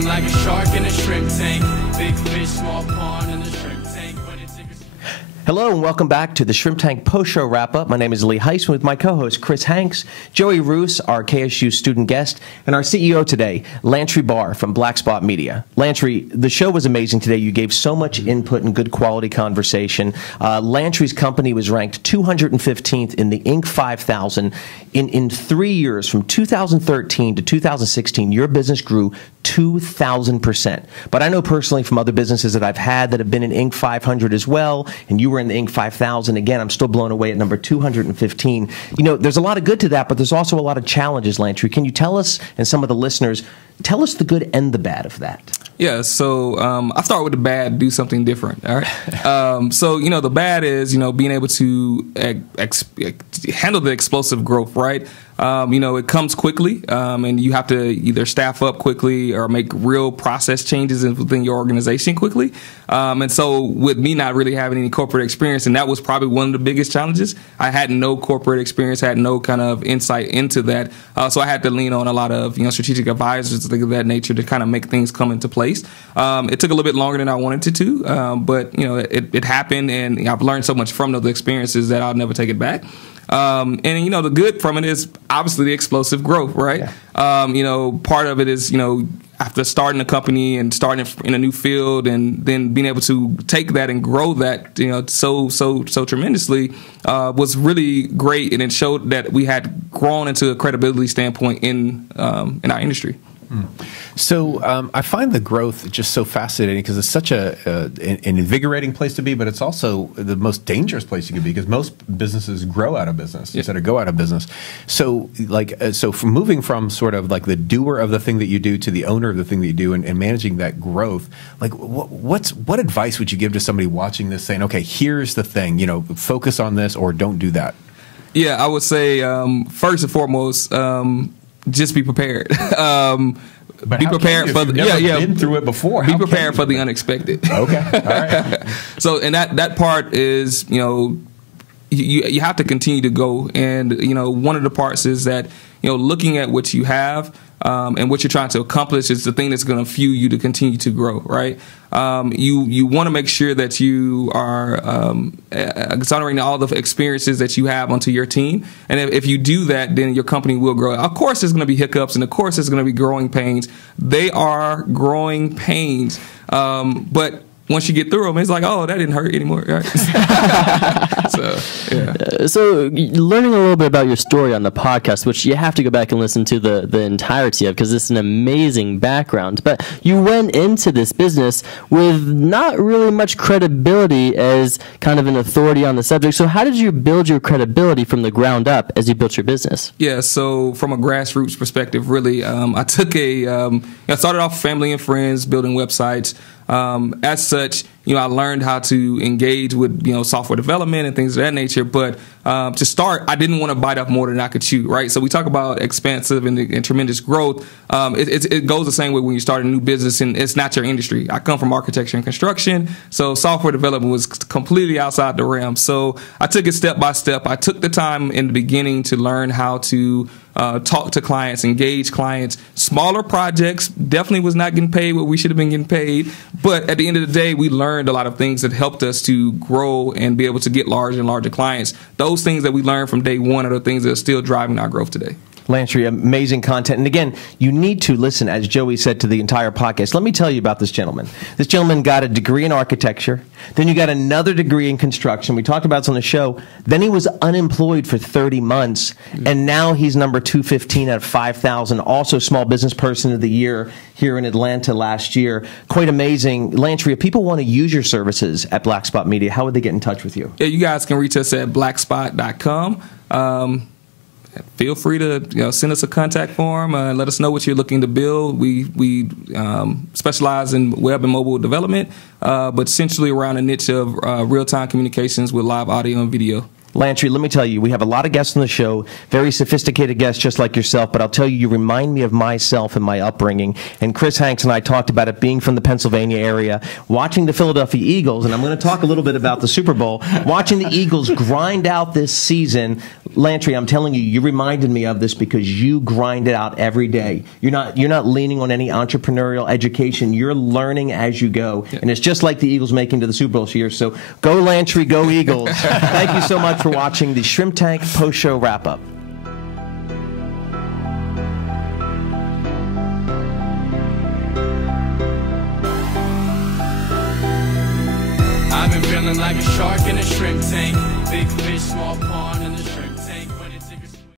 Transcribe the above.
Swimming like a shark in a shrimp tank. Big fish, small pond in the shrimp tank. Hello and welcome back to the Shrimp Tank Post-Show Wrap-Up. My name is Lee Heisman with my co-host Chris Hanks, Joey Roos, our KSU student guest, and our CEO today, Lantre Barr from Blacc Spot Media. Lantre, the show was amazing today. You gave so much input and good quality conversation. Lantre's company was ranked 215th in the Inc. 5000. In 3 years, from 2013 to 2016, your business grew 2,000%. But I know personally from other businesses that I've had that have been in Inc. 500 as well, and you were in the Inc. 5000. Again, I'm still blown away at number 215. You know, there's a lot of good to that, but there's also a lot of challenges, Lantre. Can you tell us, and some of the listeners, tell us the good and the bad of that? Yeah, so I'll start with the bad, do something different, all right? So, you know, the bad is, you know, being able to handle the explosive growth, right? You know, it comes quickly, and you have to either staff up quickly or make real process changes within your organization quickly. And so with me not really having any corporate experience, and that was probably one of the biggest challenges, I had no corporate experience, had no kind of insight into that. So I had to lean on a lot of, you know, strategic advisors, things of that nature to kind of make things come into place. It took a little bit longer than I wanted it to, but, you know, it happened, and I've learned so much from those experiences that I'll never take it back. And, you know, the good from it is obviously the explosive growth, right? Yeah. You know, part of it is, you know, after starting a company and starting in a new field and then being able to take that and grow that, you know, so tremendously was really great. And it showed that we had grown into a credibility standpoint in our industry. So I find the growth just so fascinating because it's such an invigorating place to be, but it's also the most dangerous place you could be because most businesses grow out of business instead of go out of business. So so from moving from sort of like the doer of the thing that you do to the owner of the thing that you do and managing that growth, like what advice would you give to somebody watching this saying, okay, here's the thing, you know, focus on this or don't do that? Yeah, I would say first and foremost, just be prepared. But be prepared for been through it before. Be prepared for the unexpected. Okay, all right. So, and that part is, you know, you have to continue to go, and you know, one of the parts is that, you know, looking at what you have and what you're trying to accomplish is the thing that's going to fuel you to continue to grow, right? You want to make sure that you are exonerating all the experiences that you have onto your team. And if you do that, then your company will grow. Of course, there's going to be hiccups, and of course, there's going to be growing pains. They are growing pains. But once you get through them, it's like, oh, that didn't hurt anymore, right? So, yeah. So learning a little bit about your story on the podcast, which you have to go back and listen to the entirety of because it's an amazing background. But you went into this business with not really much credibility as kind of an authority on the subject. So how did you build your credibility from the ground up as you built your business? Yeah, so from a grassroots perspective, really, I took I started off family and friends, building websites. As such, you know, I learned how to engage with, you know, software development and things of that nature. But to start, I didn't want to bite off more than I could chew, right? So we talk about expansive and tremendous growth. It goes the same way when you start a new business and it's not your industry. I come from architecture and construction, so software development was completely outside the realm. So I took it step by step. I took the time in the beginning to learn how to talk to clients, engage clients. Smaller projects, definitely was not getting paid what we should have been getting paid. But at the end of the day, we learned a lot of things that helped us to grow and be able to get larger and larger clients. Those things that we learned from day one are the things that are still driving our growth today. Lantre, amazing content. And again, you need to listen, as Joey said, to the entire podcast. Let me tell you about this gentleman. This gentleman got a degree in architecture. Then you got another degree in construction. We talked about this on the show. Then he was unemployed for 30 months. And now he's number 215 out of 5,000. Also Small Business Person of the Year here in Atlanta last year. Quite amazing. Lantre, if people want to use your services at Blacc Spot Media, how would they get in touch with you? Yeah, you guys can reach us at blackspot.com. Feel free to send us a contact form. Let us know what you're looking to build. We specialize in web and mobile development, but essentially around a niche of real-time communications with live audio and video. Lantre, let me tell you, we have a lot of guests on the show, very sophisticated guests just like yourself, but I'll tell you, you remind me of myself and my upbringing. And Chris Hanks and I talked about it being from the Pennsylvania area, watching the Philadelphia Eagles, and I'm going to talk a little bit about the Super Bowl, watching the Eagles grind out this season. Lantre, I'm telling you, you reminded me of this because you grind it out every day. You're not leaning on any entrepreneurial education. You're learning as you go. Yeah. And it's just like the Eagles making to the Super Bowl this year. So go Lantre, go Eagles. Thank you so much for watching the Shrimp Tank Post Show Wrap Up. I've been feeling like a shark in a shrimp tank. Big fish, small pond.